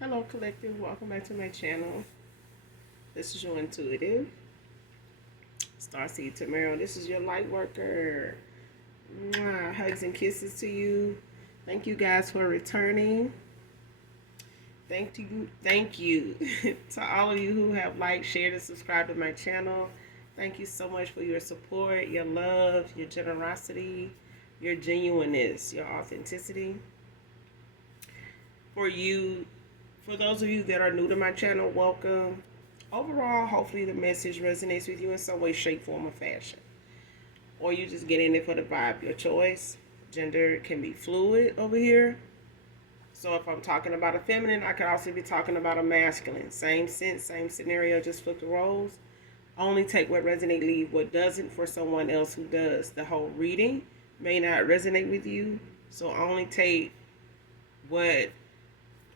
Hello, collective. Welcome back to my channel. This is your intuitive Starseed Tamara. This is your light worker. Mwah. Hugs and kisses to you. Thank you guys for returning. Thank you to all of you who have liked, shared, and subscribed to my channel. Thank you so much for your support, your love, your generosity, your genuineness, your authenticity. For you, for those of you that are new to my channel, welcome. Overall, hopefully the message resonates with you in some way, shape, form, or fashion. Or you just get in it for the vibe, your choice. Gender can be fluid over here. So if I'm talking about a feminine, I could also be talking about a masculine. Same sense, same scenario, just flip the roles. Only take what resonates, leave what doesn't for someone else who does. The whole reading may not resonate with you, so only take what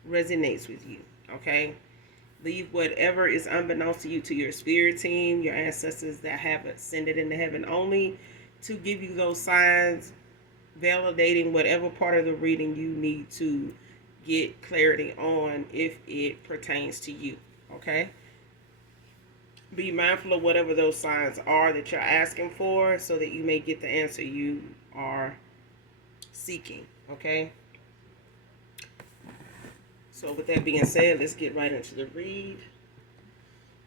resonates with you, okay? Leave whatever is unbeknownst to you to your spirit team, your ancestors that have ascended into heaven, only to give you those signs, validating whatever part of the reading you need to get clarity on if it pertains to you, okay? Be mindful of whatever those signs are that you're asking for so that you may get the answer you are seeking, okay? So with that being said, let's get right into the read.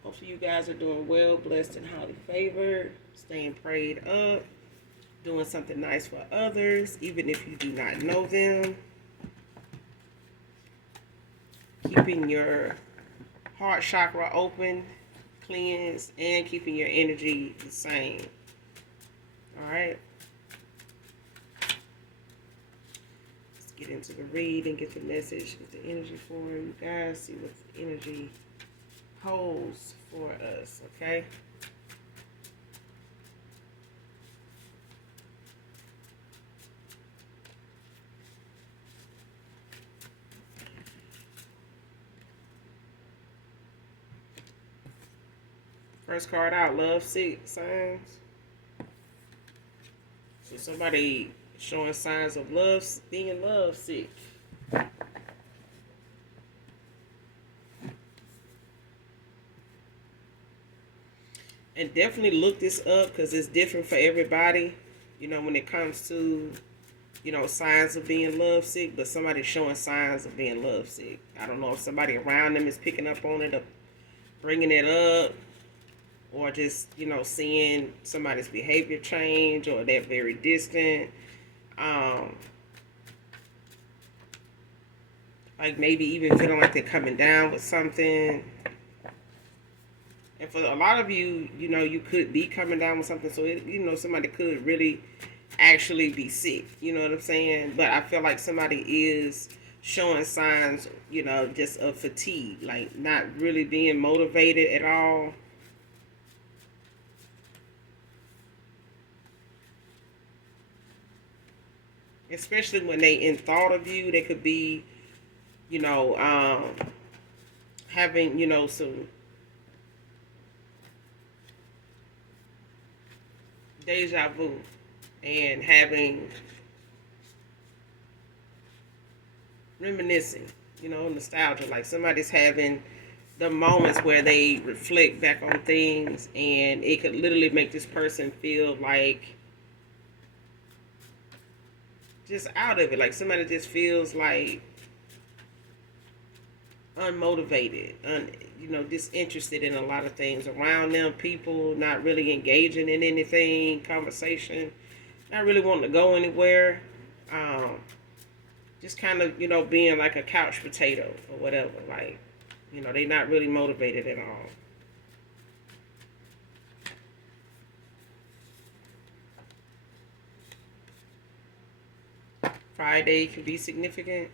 Hopefully you guys are doing well, blessed, and highly favored, staying prayed up, doing something nice for others, even if you do not know them, keeping your heart chakra open, cleansed, and keeping your energy the same. All right. Let's get into the read and get the message, get the energy for you guys, see what the energy holds for us, okay? First card out, love sick signs. So somebody showing signs of love, being love sick. And definitely look this up because it's different for everybody. You know, when it comes to, signs of being lovesick, but somebody showing signs of being lovesick. I don't know if somebody around them is picking up on it or bringing it up, or just, seeing somebody's behavior change, or they're very distant. Like maybe even feeling like they're coming down with something. And for a lot of you, you could be coming down with something. So, somebody could really actually be sick. You know what I'm saying? But I feel like somebody is showing signs, just of fatigue. Like not really being motivated at all. Especially when they in thought of you, they could be, you know, having, some deja vu and having reminiscing, nostalgia. Like somebody's having the moments where they reflect back on things, and it could literally make this person feel like just out of it. Like somebody just feels like unmotivated, disinterested in a lot of things around them. People not really engaging in anything, conversation, not really wanting to go anywhere. Just kind of, being like a couch potato or whatever. Like, they not really motivated at all. Friday can be significant.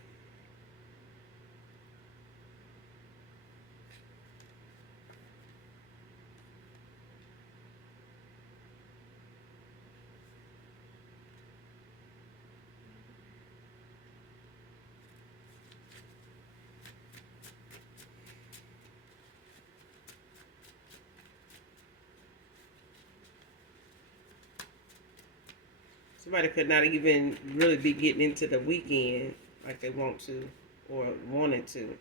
Somebody could not even really be getting into the weekend like they want to or wanted to.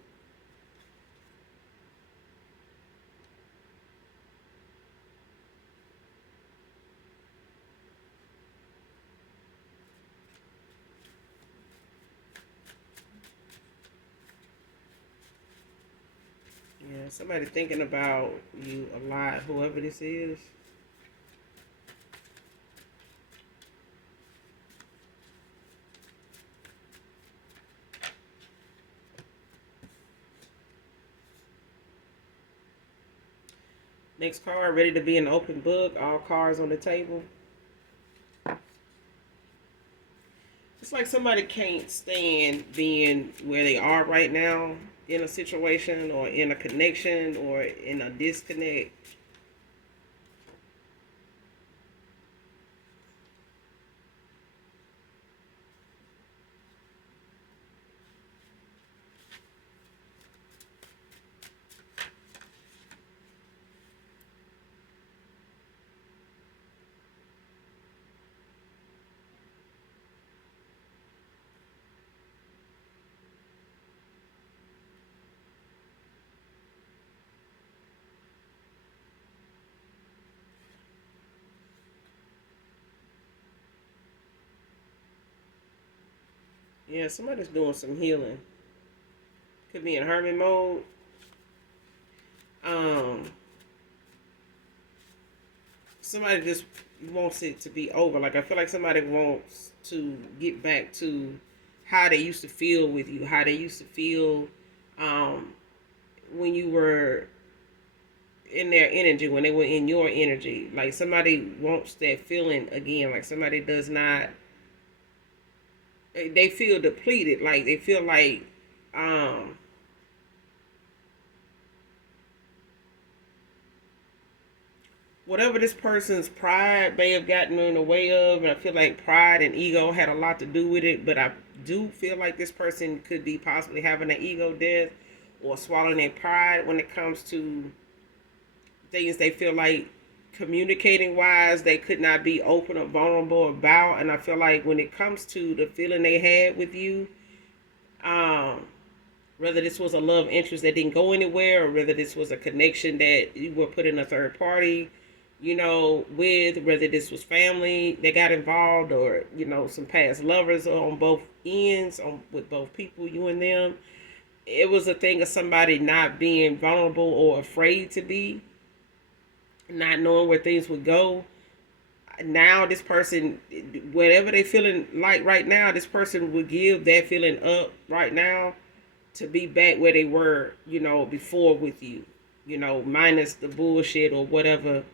Yeah, somebody thinking about you a lot, whoever this is. Next card, ready to be an open book. All cards on the table. It's like somebody can't stand being where they are right now in a situation or in a connection or in a disconnect. Yeah, somebody's doing some healing. Could be in hermit mode. Um, Somebody just wants it to be over. Like I feel like somebody wants to get back to how they used to feel with you, how they used to feel um, when you were in their energy, when they were in your energy. Like somebody wants that feeling again. Like somebody does not. They feel depleted. Like they feel like um, whatever this person's pride may have gotten in the way of, and I feel like pride and ego had a lot to do with it, but I do feel like this person could be possibly having an ego death or swallowing their pride when it comes to things they feel like communicating wise they could not be open or vulnerable about. And I feel like when it comes to the feeling they had with you, um, whether this was a love interest that didn't go anywhere or whether this was a connection that you were put in a third party, with, whether this was family that got involved or, some past lovers on both ends, with both people, you and them. It was a thing of somebody not being vulnerable or afraid to be, not knowing where things would go. Now this person, whatever they feeling like right now, this person would give that feeling up right now to be back where they were, before with you, minus the bullshit or whatever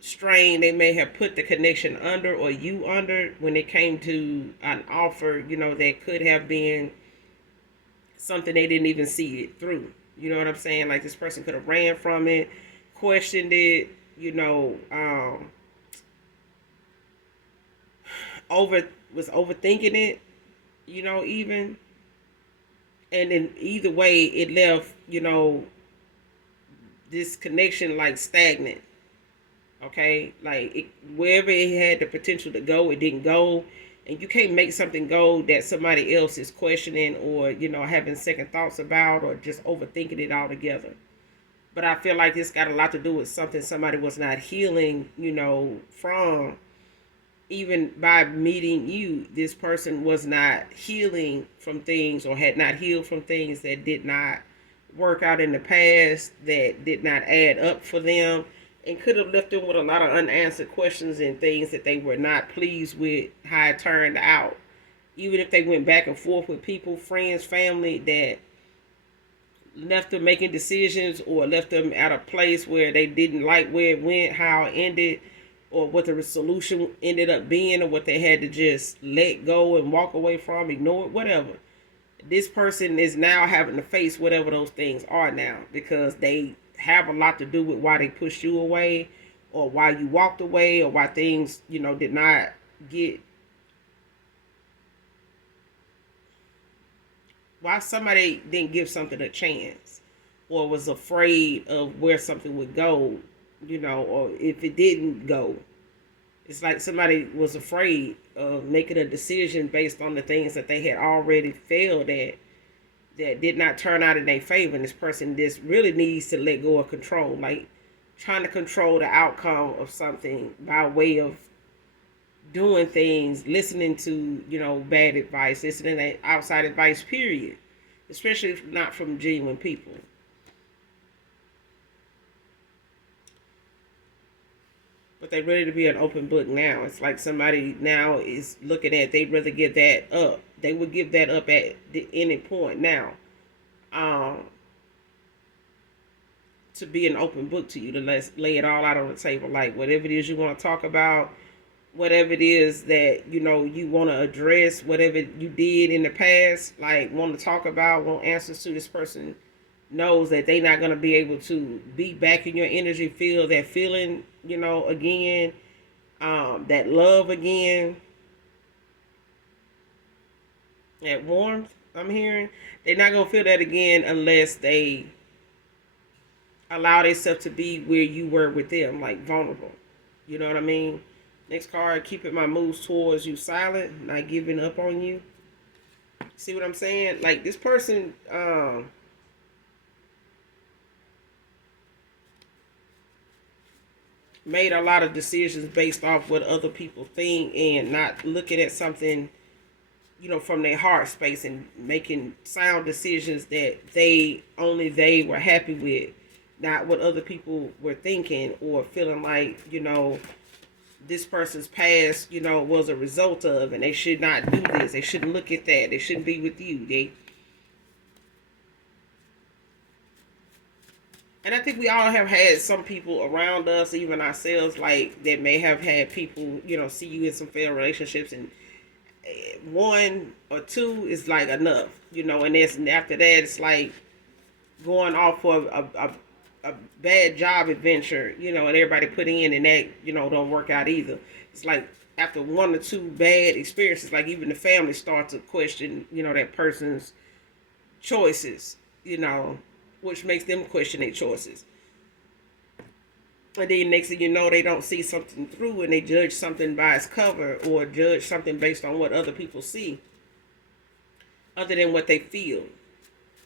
strain they may have put the connection under or you under when it came to an offer, that could have been something they didn't even see it through. You know what I'm saying? Like this person could have ran from it, questioned it, over was overthinking it, even. And then either way it left, this connection like stagnant. Okay, like wherever it had the potential to go, it didn't go, and you can't make something go that somebody else is questioning or having second thoughts about or just overthinking it altogether. But I feel like it's got a lot to do with something somebody was not healing, from. Even by meeting you, this person was not healing from things or had not healed from things that did not work out in the past, that did not add up for them, and could have left them with a lot of unanswered questions and things that they were not pleased with how it turned out. Even if they went back and forth with people, friends, family, that left them making decisions or left them at a place where they didn't like where it went, how it ended, or what the solution ended up being, or what they had to just let go and walk away from, ignore it, whatever. This person is now having to face whatever those things are now because they have a lot to do with why they pushed you away or why you walked away or why things, did not get, why somebody didn't give something a chance or was afraid of where something would go, or if it didn't go. It's like somebody was afraid of making a decision based on the things that they had already failed at that did not turn out in their favor. And this person just really needs to let go of control, like trying to control the outcome of something by way of doing things, listening to, bad advice, listening to outside advice, period. especially if not from genuine people. But they ready to be an open book now. It's like somebody now is looking at, they'd rather give that up. They would give that up at any point now. Um, to be an open book to you, to lay it all out on the table. Like whatever it is you want to talk about, whatever it is that you want to address, whatever you did in the past, like want to talk about, want answers to. This person knows that they're not going to be able to be back in your energy, feel that feeling, again, that love again, that warmth. I'm hearing they're not going to feel that again unless they allow themselves to be where you were with them, like vulnerable. You know what I mean? Next card, keeping my moves towards you silent, not giving up on you. See what I'm saying? Like this person, made a lot of decisions based off what other people think and not looking at something, from their heart space and making sound decisions that they were happy with, not what other people were thinking or feeling like, this person's past, was a result of, and they should not do this. They shouldn't look at that. They shouldn't be with you. And I think we all have had some people around us, even ourselves, like that may have had people, see you in some failed relationships, and one or two is like enough, and after that it's like going off for a bad job adventure, and everybody put in and that, don't work out either. It's like after one or two bad experiences, like even the family starts to question, that person's choices, which makes them question their choices. And then next thing you know, they don't see something through and they judge something by its cover or judge something based on what other people see other than what they feel.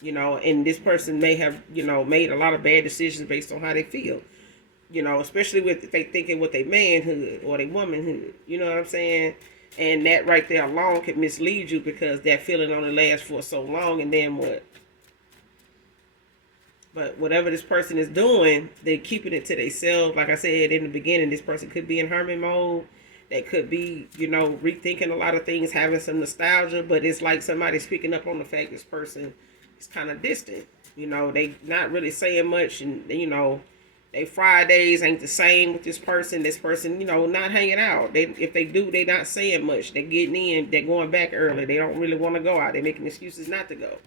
And this person may have, made a lot of bad decisions based on how they feel, especially with if they thinking with their manhood or their womanhood, you know what I'm saying? And that right there alone could mislead you because that feeling only lasts for so long, and then what? But whatever this person is doing, they're keeping it to themselves. Like I said in the beginning, this person could be in hermit mode. They could be, rethinking a lot of things, having some nostalgia, but it's like somebody speaking up on the fact this person is kind of distant. They not really saying much, and, they Fridays ain't the same with this person. This person, not hanging out. If they do, they not saying much. They getting in, they're going back early. They don't really want to go out. They're making excuses not to go.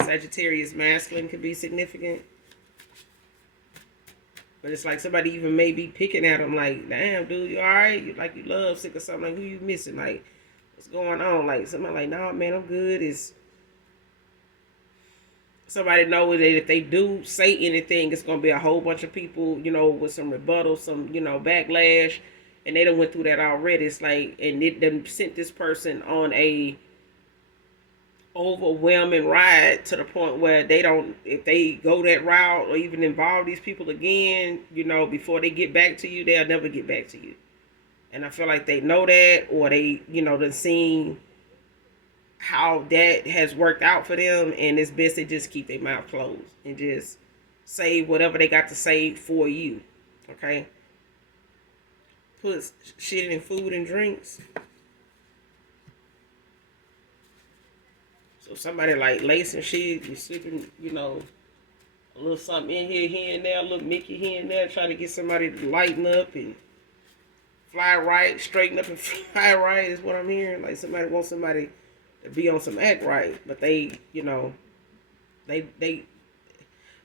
Sagittarius masculine could be significant. But it's like somebody even may be picking at them like, damn, dude, you alright? You love sick or something. Like, who you missing? Like, what's going on? Like, somebody like, nah, man, I'm good. It's somebody know that if they do say anything, it's going to be a whole bunch of people, with some rebuttal, some, backlash. And they done went through that already. It's like, and it done sent this person on a overwhelming ride to the point where they don't, if they go that route or even involve these people again, before they get back to you, they'll never get back to you. And I feel like they know that, or they, done seen how that has worked out for them, and it's best they just keep their mouth closed and just say whatever they got to say for you. Okay? Put shit in food and drinks. So somebody like lacing shit, you slipping, a little something in here and there, a little Mickey here and there, trying to get somebody to lighten up and fly right, straighten up and fly right is what I'm hearing. Like somebody wants somebody to be on some act right, but they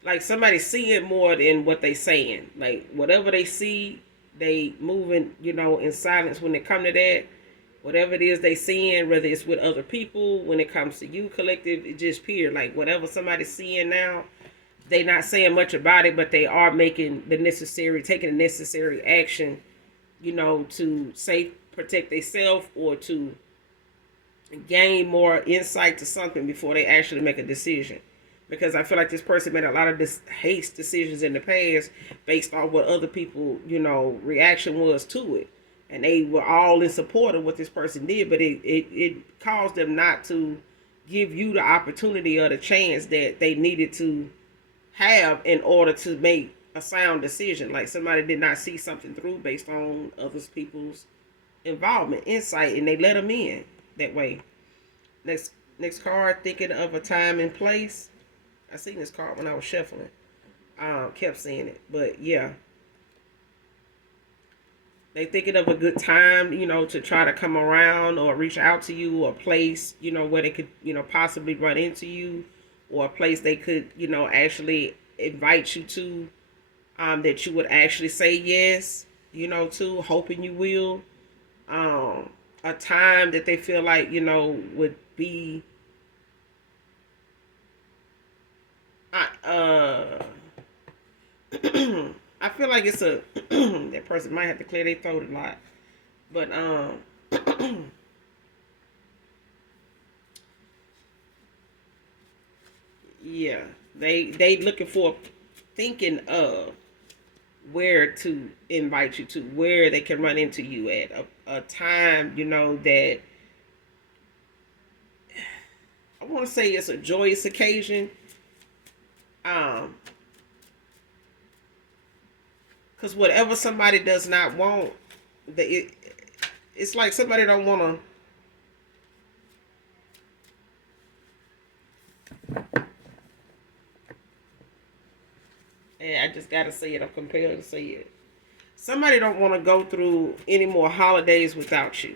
like somebody seeing more than what they saying. Like whatever they see, they moving, in silence when they come to that. Whatever it is they seeing, whether it's with other people, when it comes to you collective, it just appear like whatever somebody's seeing now, they not saying much about it, but they are taking the necessary action, to protect themselves or to gain more insight to something before they actually make a decision. Because I feel like this person made a lot of haste decisions in the past based on what other people, reaction was to it. And they were all in support of what this person did, but it caused them not to give you the opportunity or the chance that they needed to have in order to make a sound decision. Like somebody did not see something through based on other people's involvement, insight, and they let them in that way. Next card, thinking of a time and place. I seen this card when I was shuffling. Kept seeing it, but yeah, they thinking of a good time, to try to come around or reach out to you, or a place, where they could, possibly run into you, or a place they could, actually invite you to, that you would actually say yes, to, hoping you will. A time that they feel like, would be, uh, I feel like it's a that person might have to clear their throat a lot, but yeah, they looking for, thinking of where to invite you to, where they can run into you at a time, that I want to say it's a joyous occasion. Um, because whatever somebody does not want, it's like somebody don't want to. And I just gotta say it. I'm compelled to say it. Somebody don't want to go through any more holidays without you.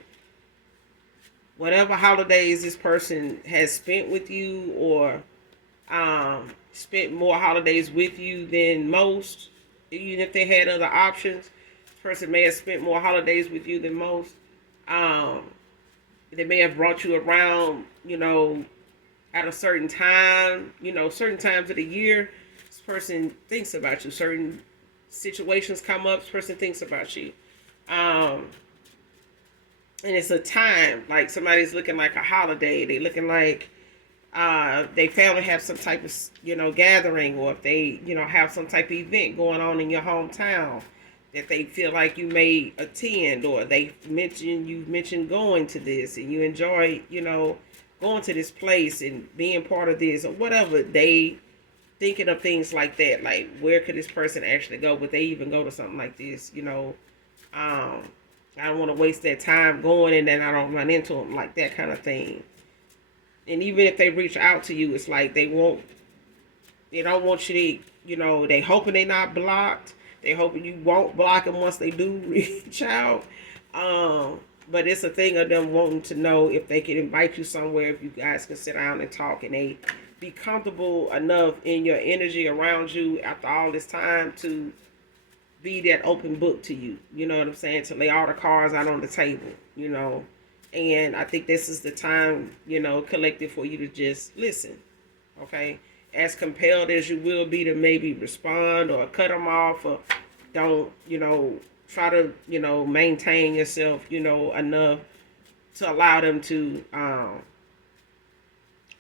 Whatever holidays this person has spent with you, or spent more holidays with you than most, even if they had other options, this person may have spent more holidays with you than most. Um, they may have brought you around, at a certain time, certain times of the year. This person thinks about you. Certain situations come up, this person thinks about you. Um, and it's a time, like somebody's looking like a holiday. They looking like they family have some type of, gathering, or if they, have some type of event going on in your hometown that they feel like you may attend, or you mentioned going to this and you enjoy, going to this place and being part of this or whatever. They thinking of things like that, like where could this person actually go? Would they even go to something like this? I don't want to waste their time going and then I don't run into them, like that kind of thing. And even if they reach out to you, it's like they don't want you to, they hoping they not blocked. They hoping you won't block them once they do reach out. Um, but it's a thing of them wanting to know if they can invite you somewhere, if you guys can sit down and talk, and they be comfortable enough in your energy around you after all this time to be that open book to you. You know what I'm saying? To lay all the cards out on the table. And I think this is the time, collective, for you to just listen. Okay? As compelled as you will be to maybe respond or cut them off, or don't, try to, maintain yourself, enough to allow them to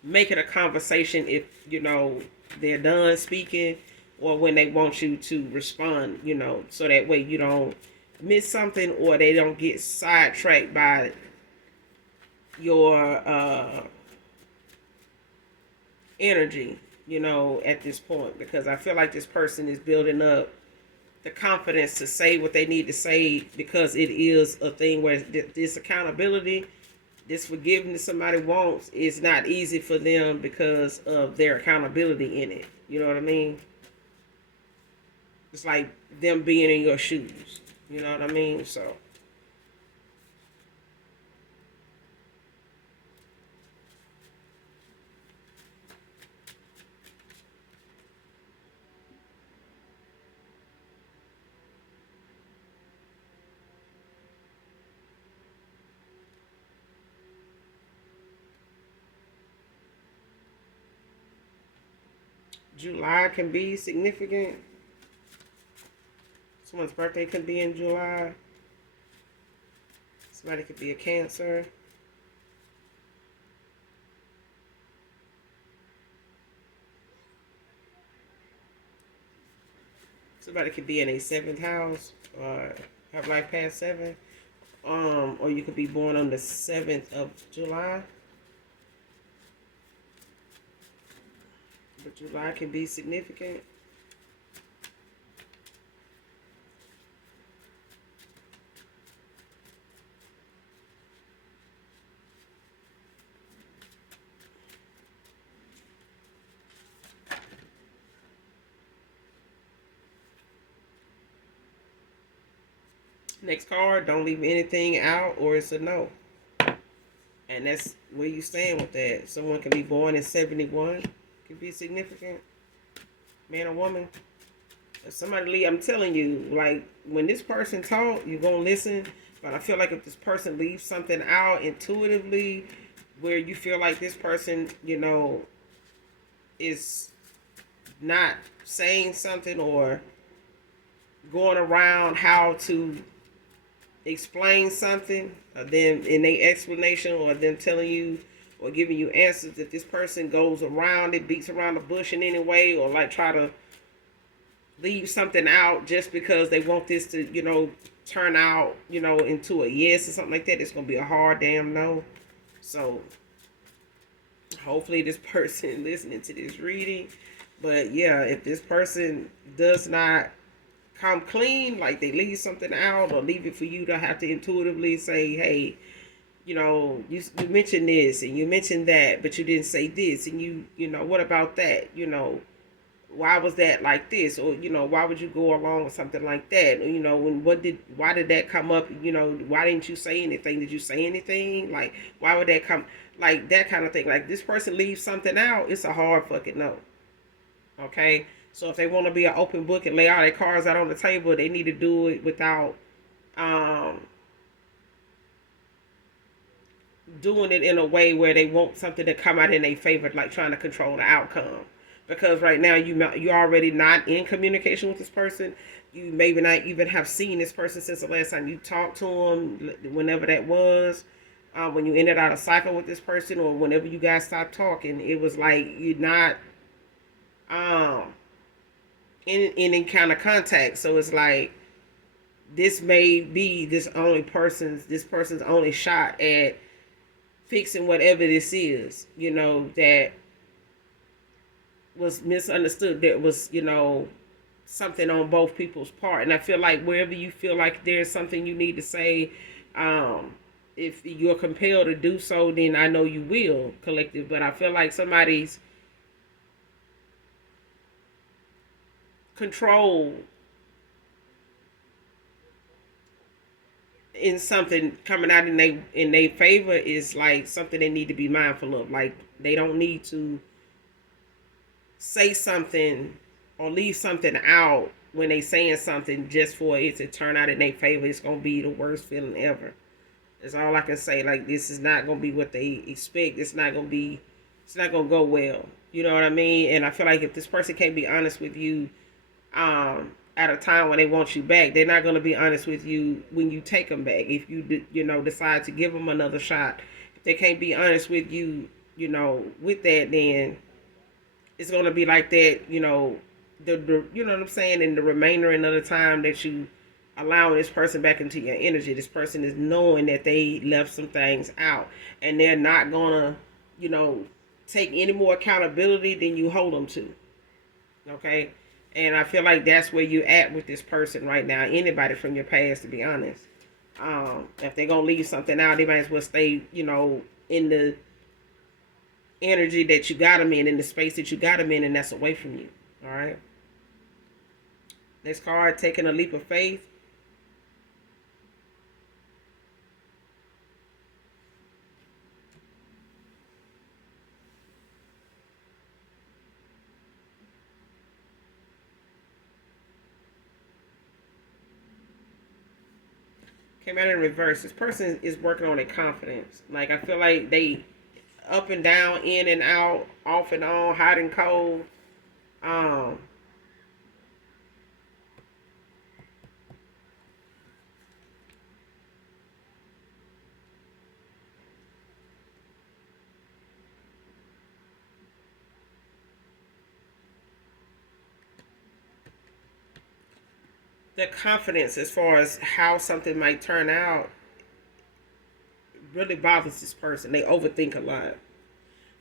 make it a conversation if, they're done speaking, or when they want you to respond, so that way you don't miss something, or they don't get sidetracked by your energy, at this point, because I feel like this person is building up the confidence to say what they need to say, because it is a thing where this accountability, this forgiveness somebody wants, is not easy for them because of their accountability in it. You know what I mean? It's like them being in your shoes. You know what I mean? So July can be significant. Someone's birthday could be in July. Somebody could be a Cancer. Somebody could be in a seventh house, or have life past seven. Or you could be born on the 7th of July. But July can be significant. Next card, don't leave anything out or it's a no. And that's where you stand with that. Someone can be born in 71, can be significant. Man or woman. If somebody leave, I'm telling you, like when this person talk, you're gonna listen. But I feel like if this person leaves something out intuitively, where you feel like this person, is not saying something or going around how to explain something, then in their explanation or them telling you or giving you answers, if this person goes around it, beats around the bush in any way, or like try to leave something out just because they want this to, turn out, into a yes or something like that, it's gonna be a hard damn no. So hopefully this person listening to this reading. But yeah, if this person does not come clean, like they leave something out or leave it for you to have to intuitively say, hey, you mentioned this and you mentioned that, but you didn't say this, and what about that? Why was that like this? Or, why would you go along with something like that? Why did that come up? Why didn't you say anything? Did you say anything? Like, why would that come? Like, that kind of thing. Like, this person leaves something out, it's a hard fucking no. Okay? So if they want to be an open book and lay all their cards out on the table, they need to do it without um, doing it in a way where they want something to come out in their favor, like trying to control the outcome. Because right now you're already not in communication with this person. You maybe not even have seen this person since the last time you talked to them, whenever that was. When you ended out a cycle with this person, or whenever you guys stopped talking, it was like you're not um, in any kind of contact. So it's like this may be this person's only shot at fixing whatever this is, that was misunderstood, that was, something on both people's part. And I feel like wherever you feel like there's something you need to say, if you're compelled to do so, then I know you will, collective. But I feel like somebody's control in something coming out in their favor is like something they need to be mindful of. Like, they don't need to say something or leave something out when they saying something just for it to turn out in their favor. It's gonna be the worst feeling ever. That's all I can say. Like, this is not gonna be what they expect. It's not gonna go well. You know what I mean? And I feel like if this person can't be honest with you, at a time when they want you back, they're not gonna be honest with you when you take them back. If you decide to give them another shot, if they can't be honest with you, with that, then it's gonna be like that. The you know what I'm saying. And the remainder of the time that you allowing this person back into your energy, this person is knowing that they left some things out, and they're not gonna, you know, take any more accountability than you hold them to. Okay, and I feel like that's where you're at with this person right now. Anybody from your past, to be honest. If they're gonna leave something out, they might as well stay, in the energy that you got them in the space that you got them in, and that's away from you. All right. Next card, taking a leap of faith. Came out in reverse. This person is working on their confidence. Like, I feel like they up and down, in and out, off and on, hot and cold. Um, the confidence as far as how something might turn out really bothers this person. They overthink a lot.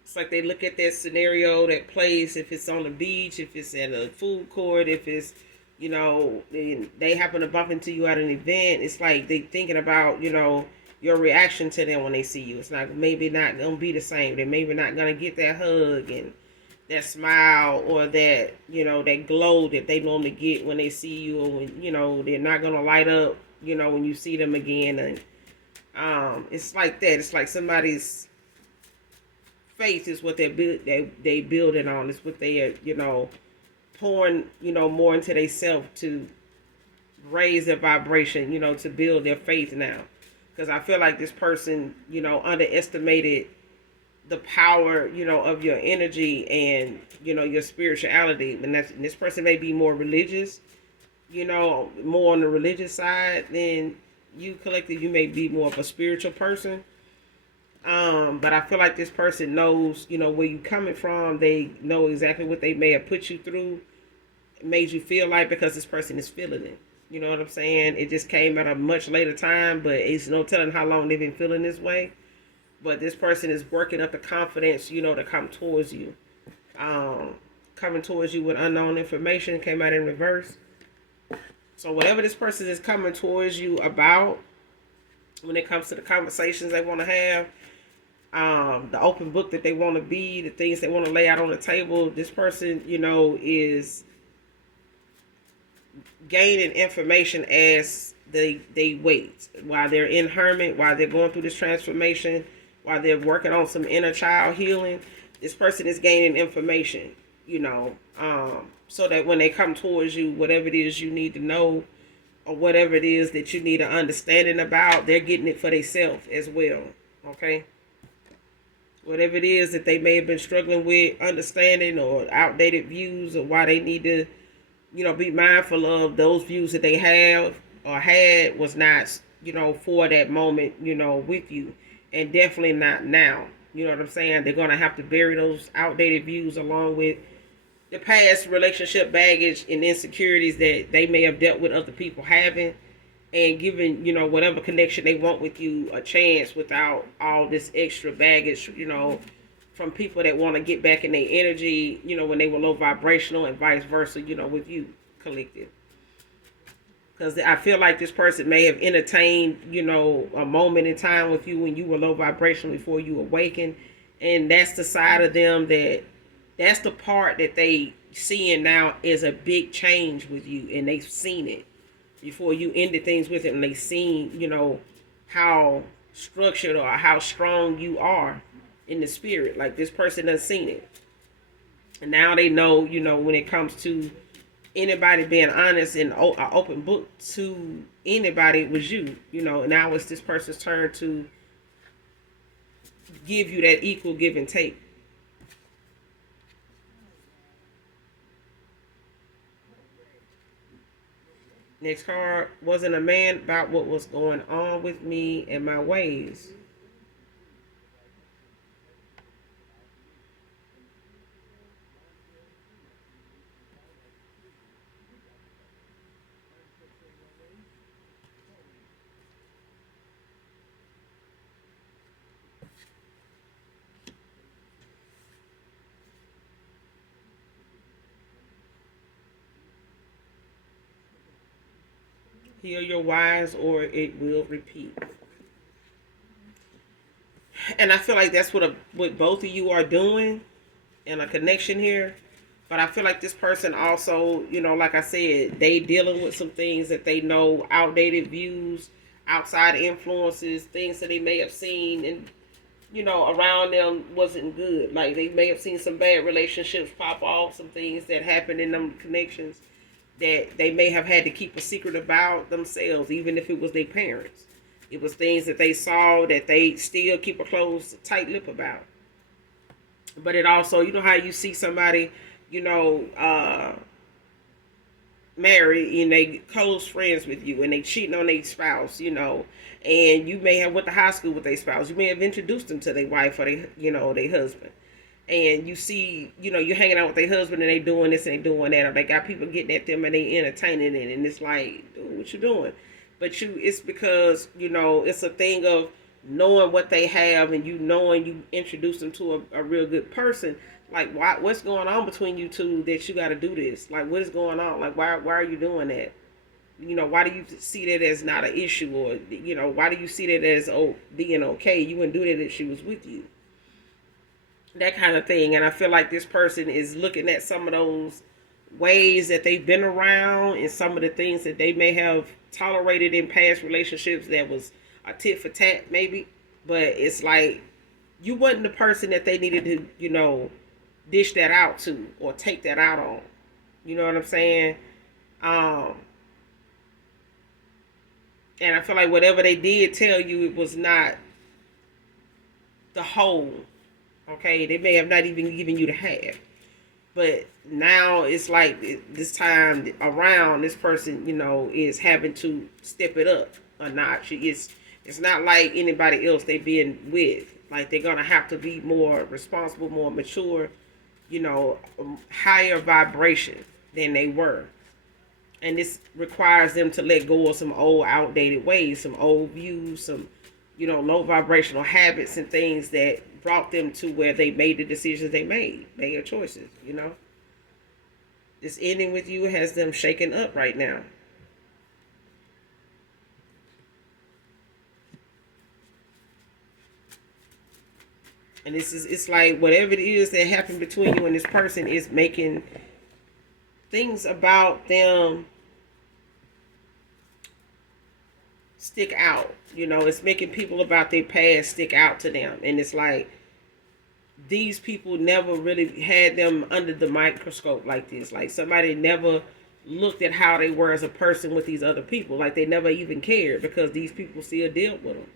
It's like they look at that scenario, that place, if it's on the beach, if it's at a food court, if it's, they happen to bump into you at an event. It's like they thinking about, your reaction to them when they see you. It's like maybe not gonna be the same. They're maybe not gonna get that hug and that smile or that, that glow that they normally get when they see you, or when, they're not gonna light up, when you see them again. And it's like that. It's like somebody's faith is what they building on. It's what they are, pouring, more into themselves to raise their vibration, to build their faith now. Because I feel like this person, underestimated the power, of your energy and, your spirituality. And this person may be more religious, more on the religious side than you collective. You may be more of a spiritual person. But I feel like this person knows, where you coming from. They know exactly what they may have put you through, made you feel like, because this person is feeling it. You know what I'm saying? It just came at a much later time, but it's no telling how long they've been feeling this way. But this person is working up the confidence, to come towards you. Coming towards you with unknown information, came out in reverse. So whatever this person is coming towards you about, when it comes to the conversations they want to have, the open book that they want to be, the things they want to lay out on the table, this person, is gaining information as they wait, while they're in hermit, while they're going through this transformation, while they're working on some inner child healing. This person is gaining information, so that when they come towards you, whatever it is you need to know, or whatever it is that you need an understanding about, they're getting it for themselves as well. Okay? Whatever it is that they may have been struggling with understanding, or outdated views, or why they need to, be mindful of those views that they have or had was not, for that moment, with you. And definitely not now. You know what I'm saying? They're going to have to bury those outdated views along with the past relationship baggage and insecurities that they may have dealt with other people having, and giving, whatever connection they want with you a chance without all this extra baggage, from people that want to get back in their energy, when they were low vibrational, and vice versa, with you, collective. Because I feel like this person may have entertained, a moment in time with you when you were low vibrational before you awakened. And that's the side of them that's the part that they seeing now is a big change with you. And they've seen it before you ended things with it. And they've seen, how structured or how strong you are in the spirit. Like this person done seen it. And now they know, when it comes to anybody being honest and an open book to anybody, it was you. Now it's this person's turn to give you that equal give and take. Next card, wasn't a man about what was going on with me and my ways. Heal your whys or it will repeat. And I feel like that's what both of you are doing in a connection here. But I feel like this person also, like I said, they dealing with some things that they know, outdated views, outside influences, things that they may have seen and, around them wasn't good. Like they may have seen some bad relationships pop off, some things that happened in them connections that they may have had to keep a secret about themselves, even if it was their parents. It was things that they saw that they still keep a close, tight lip about. But it also, how you see somebody, married and they close friends with you and they cheating on their spouse, and you may have went to high school with their spouse. You may have introduced them to their wife or their husband. And you see, you're hanging out with their husband and they doing this and they doing that, or they got people getting at them and they entertaining it, and it's like, dude, what you doing? But it's because, it's a thing of knowing what they have and you knowing you introduce them to a real good person. Like, what's going on between you two that you got to do this? Like, what is going on? Like, why are you doing that? Why do you see that as not an issue? Or, why do you see that as, being okay? You wouldn't do that if she was with you. That kind of thing. And I feel like this person is looking at some of those ways that they've been around and some of the things that they may have tolerated in past relationships that was a tit for tat, maybe. But it's like, you wasn't the person that they needed to, dish that out to or take that out on. You know what I'm saying? Um, and I feel like whatever they did tell you, it was not the whole. Okay, they may have not even given you the half. But now it's like this time around, this person, is having to step it up a notch. It's not like anybody else they been with. Like, they're gonna have to be more responsible, more mature, higher vibration than they were. And this requires them to let go of some old outdated ways, some old views, some, low vibrational habits and things that brought them to where they made the decisions they made their choices. This ending with you has them shaken up right now. And it's like whatever it is that happened between you and this person is making things about them stick out. It's making people about their past stick out to them. And it's like these people never really had them under the microscope like this. Like, somebody never looked at how they were as a person with these other people. Like, they never even cared because these people still dealt with them.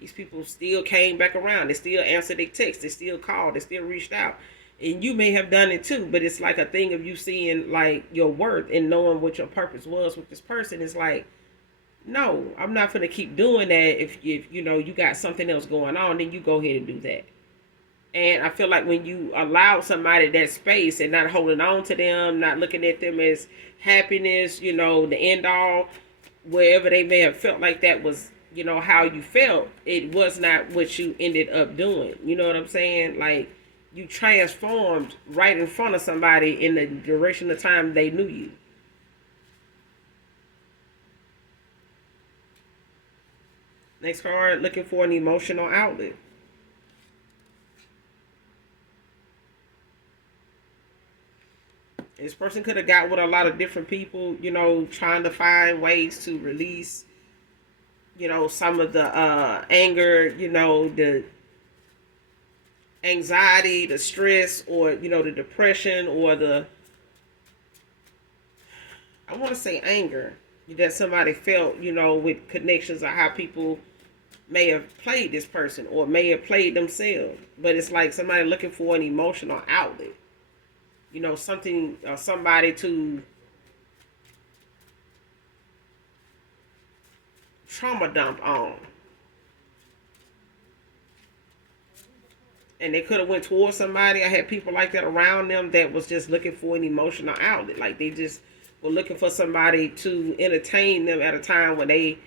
These people still came back around. They still answered their texts. They still called. They still reached out. And you may have done it too, but it's like a thing of you seeing like your worth and knowing what your purpose was with this person. It's like, no, I'm not gonna keep doing that. If you got something else going on, then you go ahead and do that. And I feel like when you allow somebody that space and not holding on to them, not looking at them as happiness, the end all, wherever they may have felt like that was, how you felt, it was not what you ended up doing. You know what I'm saying? Like, you transformed right in front of somebody in the duration of time they knew you. Next card, looking for an emotional outlet. This person could have got with a lot of different people, trying to find ways to release, some of the anger, the anxiety, the stress, or, the depression, or I want to say anger that somebody felt, with connections of how people may have played this person or may have played themselves. But it's like somebody looking for an emotional outlet. Something or somebody to trauma dump on. And they could have went towards somebody. I had people like that around them that was just looking for an emotional outlet. Like, they just were looking for somebody to entertain them at a time when they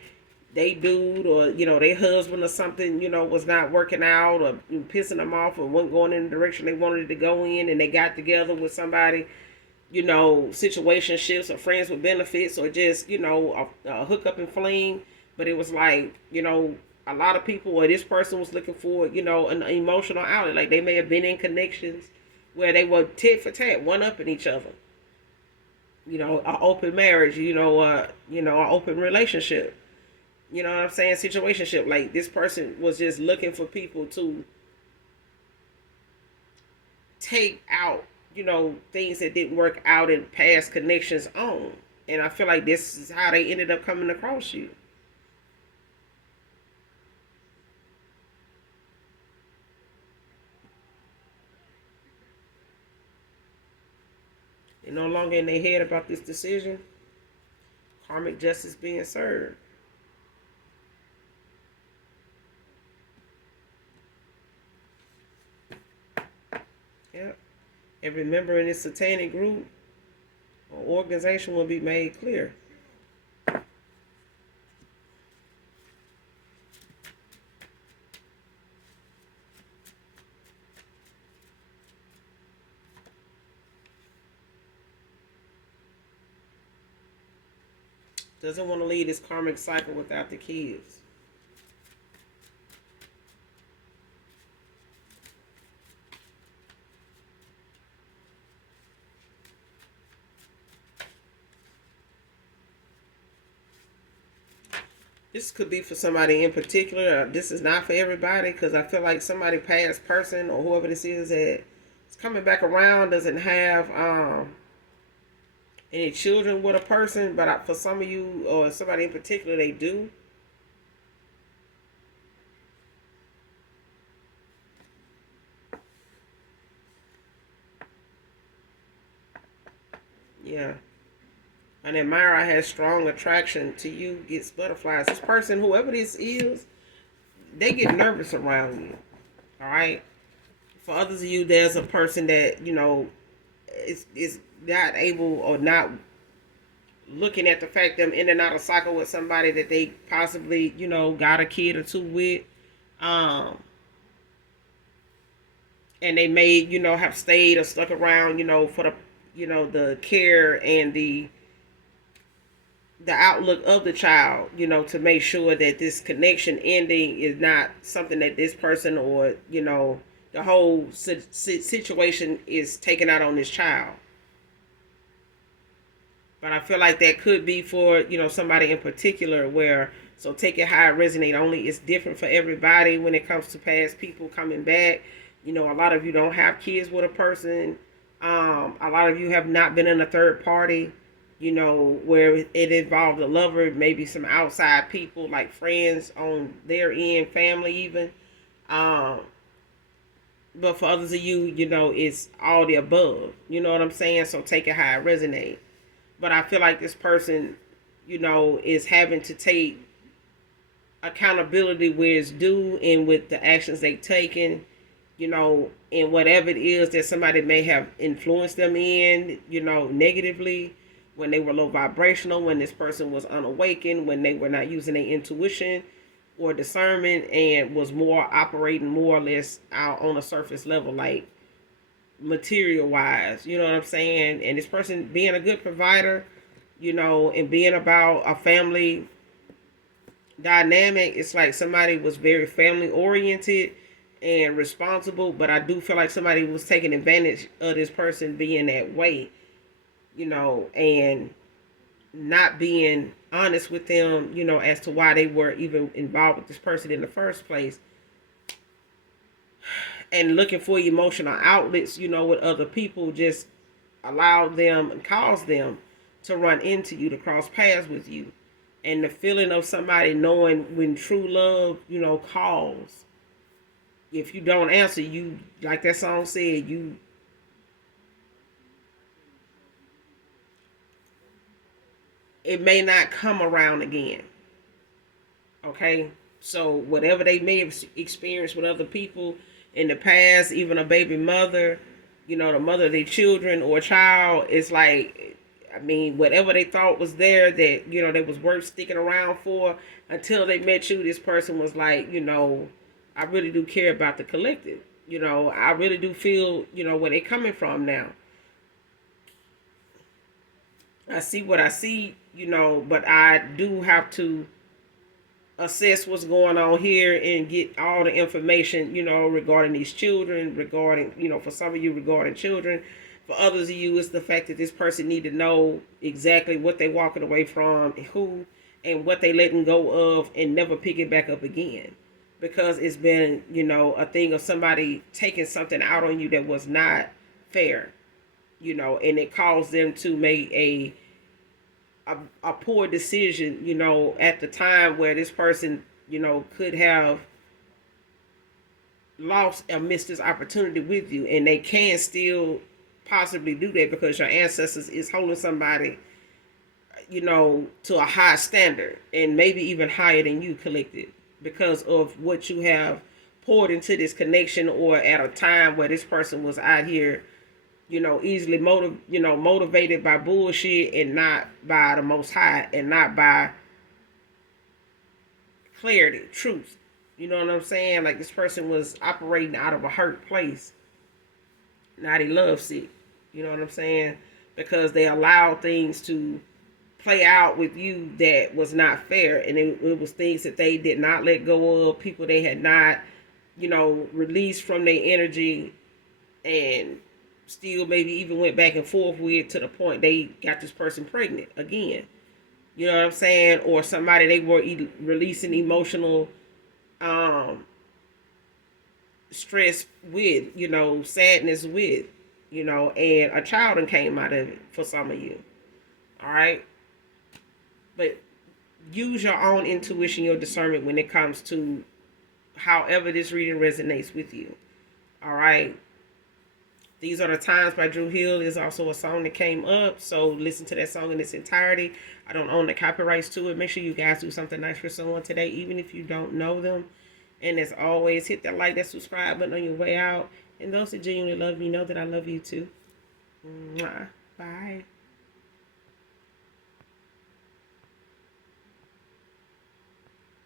dude or their husband or something was not working out or pissing them off or wasn't going in the direction they wanted to go in, and they got together with somebody, situationships or friends with benefits or just a hook up and fling. But it was like, a lot of people, or this person was looking for an emotional outlet. Like, they may have been in connections where they were tit for tat, one up in each other, an open marriage, an open relationship. You know what I'm saying? Situationship. Like, this person was just looking for people to take out, things that didn't work out in past connections on. And I feel like this is how they ended up coming across you. They're no longer in their head about this decision. Karmic justice being served. Yep. Every member in this satanic group or organization will be made clear. Doesn't want to leave this karmic cycle without the kids. This could be for somebody in particular. This is not for everybody because I feel like somebody past person or whoever this is that is coming back around doesn't have any children with a person, but for some of you or somebody in particular, they do. Yeah. An admirer has strong attraction to you, gets butterflies. This person, whoever this is, they get nervous around you. All right. For others of you, there's a person that is not able or not looking at the fact them in and out of cycle with somebody that they possibly got a kid or two with, and they may have stayed or stuck around for the the care and the outlook of the child, to make sure that this connection ending is not something that this person or, the whole situation is taken out on this child. But I feel like that could be for, somebody in particular where, so take it how it resonate only. It's different for everybody when it comes to past people coming back. A lot of you don't have kids with a person. A lot of you have not been in a third party, where it involved a lover, maybe some outside people like friends on their end, family even. Um, but for others of you, it's all the above. You know what I'm saying? So take it how it resonates. But I feel like this person, is having to take accountability where it's due and with the actions they've taken, and whatever it is that somebody may have influenced them in, negatively, when they were low vibrational, when this person was unawakened, when they were not using their intuition or discernment and was more operating more or less out on a surface level, like material wise, you know what I'm saying? And this person being a good provider, and being about a family dynamic, it's like somebody was very family oriented and responsible, but I do feel like somebody was taking advantage of this person being that way, and not being honest with them, as to why they were even involved with this person in the first place, and looking for emotional outlets, with other people, just allow them and cause them to run into you, to cross paths with you. And the feeling of somebody knowing when true love, calls. If you don't answer, you, like that song said, it may not come around again. Okay? So whatever they may have experienced with other people in the past, even a baby mother, the mother of their children or a child, it's like, I mean, whatever they thought was there that, they was worth sticking around for, until they met you, this person was like, I really do care about the collective. I really do feel, where they coming from now. I see what I see, but I do have to assess what's going on here and get all the information, regarding these children, regarding, for some of you regarding children. For others of you, it's the fact that this person need to know exactly what they walking away from, who, and what they letting go of, and never pick it back up again. Because it's been, a thing of somebody taking something out on you that was not fair, and it caused them to make a poor decision, at the time where this person, could have lost or missed this opportunity with you. And they can still possibly do that because your ancestors is holding somebody, to a high standard and maybe even higher than you collected because of what you have poured into this connection, or at a time where this person was out here, easily motivated by bullshit and not by the Most High and not by clarity, truth. You know what I'm saying? Like this person was operating out of a hurt place. Now they love sick. You know what I'm saying? Because they allow things to play out with you that was not fair, and it was things that they did not let go of, people they had not, released from their energy, and still maybe even went back and forth with, to the point they got this person pregnant again. You know what I'm saying? Or somebody they were releasing emotional stress with, sadness with, and a child came out of it for some of you. All right. But use your own intuition, your discernment when it comes to however this reading resonates with you. All right. These Are the Times by Drew Hill is also a song that came up. So listen to that song in its entirety. I don't own the copyrights to it. Make sure you guys do something nice for someone today, even if you don't know them. And as always, hit that like, that subscribe button on your way out. And those that genuinely love me know that I love you too. Mwah. Bye.